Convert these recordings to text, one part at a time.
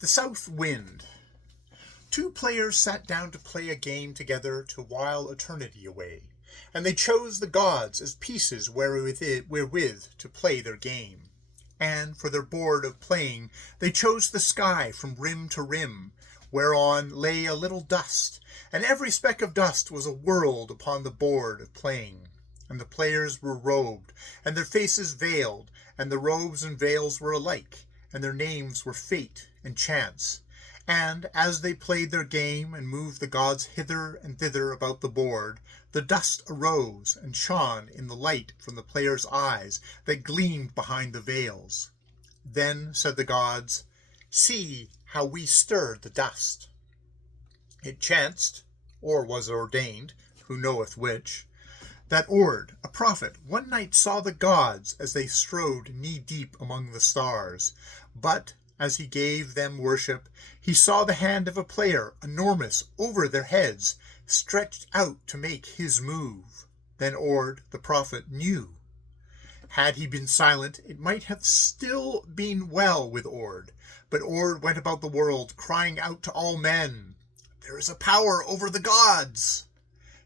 The South Wind. Two players sat down to play a game together to while eternity away, and they chose the gods as pieces wherewith to play their game. And for their board of playing they chose the sky from rim to rim, whereon lay a little dust, and every speck of dust was a world upon the board of playing. And the players were robed, and their faces veiled, and the robes and veils were alike, and their names were Fate and Chance. And as they played their game and moved the gods hither and thither about the board, the dust arose and shone in the light from the players' eyes that gleamed behind the veils. Then said the gods, "See how we stirred the dust." It chanced, or was ordained, who knoweth which, that Ord, a prophet, one night saw the gods as they strode knee-deep among the stars. But as he gave them worship, he saw the hand of a player, enormous over their heads, stretched out to make his move. Then Ord, the prophet, knew. Had he been silent, it might have still been well with Ord. But Ord went about the world, crying out to all men, "There is a power over the gods!"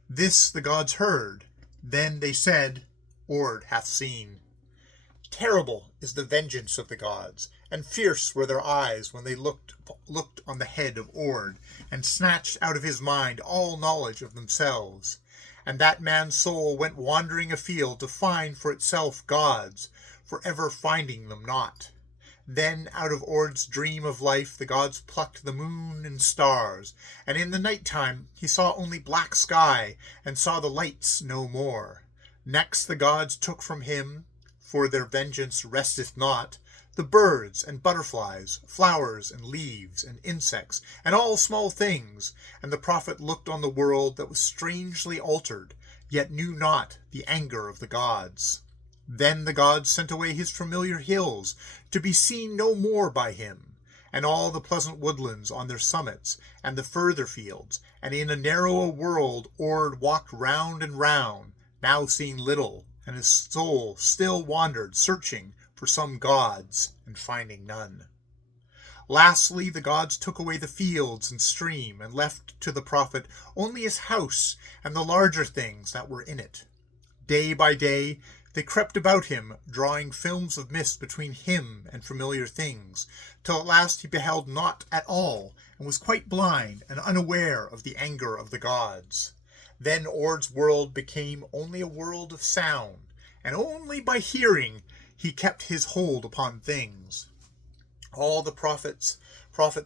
This the gods heard. Then they said, "Ord hath seen." Terrible is the vengeance of the gods, and fierce were their eyes when they looked on the head of Ord, and snatched out of his mind all knowledge of themselves. And that man's soul went wandering afield to find for itself gods, for ever finding them not. Then out of Ord's dream of life the gods plucked the moon and stars, and in the night time he saw only black sky, and saw the lights no more. Next the gods took from him, for their vengeance resteth not, the birds and butterflies, flowers and leaves and insects, and all small things, and the prophet looked on the world that was strangely altered, yet knew not the anger of the gods. Then the gods sent away his familiar hills, to be seen no more by him, and all the pleasant woodlands on their summits, and the further fields, and in a narrower world Ord walked round and round, now seeing little, and his soul still wandered, searching for some gods, and finding none. Lastly, the gods took away the fields and stream, and left to the prophet only his house and the larger things that were in it. Day by day they crept about him, drawing films of mist between him and familiar things, till at last he beheld naught at all, and was quite blind and unaware of the anger of the gods. Then Ord's world became only a world of sound, and only by hearing he kept his hold upon things. All the prophet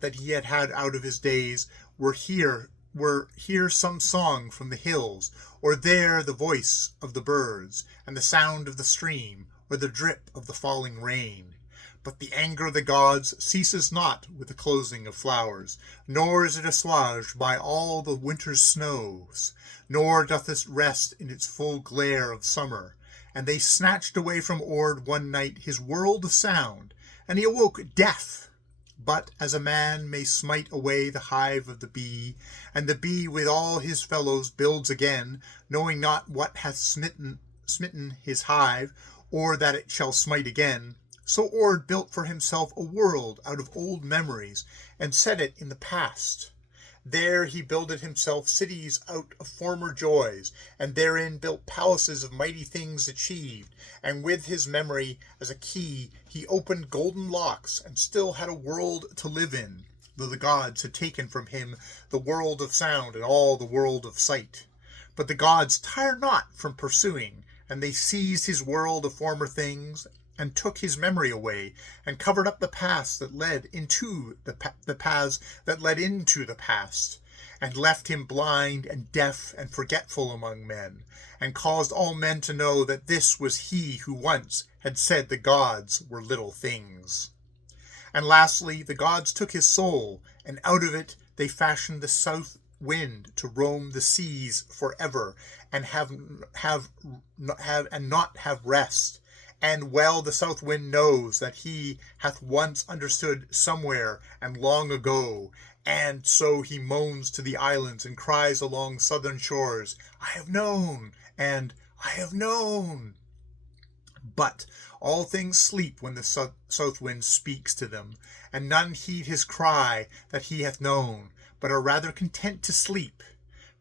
that he had out of his days were here some song from the hills, or there the voice of the birds, and the sound of the stream, or the drip of the falling rain. But the anger of the gods ceases not with the closing of flowers, nor is it assuaged by all the winter's snows, nor doth it rest in its full glare of summer. And they snatched away from Ord one night his world of sound, and he awoke deaf. But as a man may smite away the hive of the bee, and the bee with all his fellows builds again, knowing not what hath smitten his hive, or that it shall smite again, so Ord built for himself a world out of old memories, and set it in the past. There he builded himself cities out of former joys, and therein built palaces of mighty things achieved, and with his memory as a key he opened golden locks, and still had a world to live in, though the gods had taken from him the world of sound and all the world of sight. But the gods tire not from pursuing, and they seized his world of former things, and took his memory away, and covered up the paths that led into the paths that led into the past, and left him blind and deaf and forgetful among men, and caused all men to know that this was he who once had said the gods were little things. And lastly, the gods took his soul, and out of it they fashioned the South Wind to roam the seas forever, and not have rest. And well the South Wind knows that he hath once understood somewhere and long ago, and so he moans to the islands and cries along southern shores, "I have known," and "I have known." But all things sleep when the South Wind speaks to them, and none heed his cry that he hath known, but are rather content to sleep.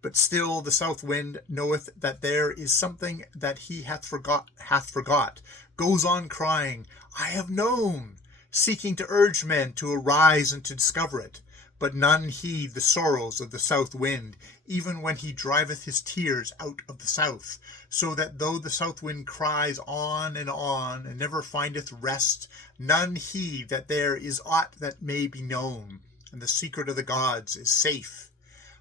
But still the South Wind knoweth that there is something that he hath forgot, goes on crying, I have known, seeking to urge men to arise and to discover it. But none heed the sorrows of the South Wind, even when he driveth his tears out of the south, so that though the South Wind cries on, and never findeth rest, none heed that there is aught that may be known, and the secret of the gods is safe.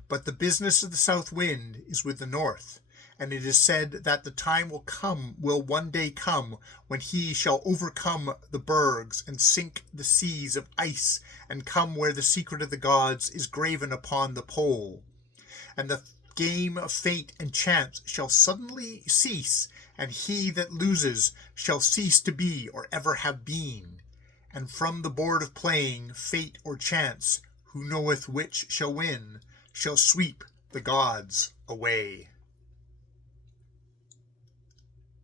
But the business of the South Wind is with the North, and it is said that the time will one day come when he shall overcome the bergs and sink the seas of ice and come where the secret of the gods is graven upon the pole. And the game of fate and chance shall suddenly cease, and he that loses shall cease to be or ever have been. And from the board of playing, fate or chance, who knoweth which shall win, shall sweep the gods away.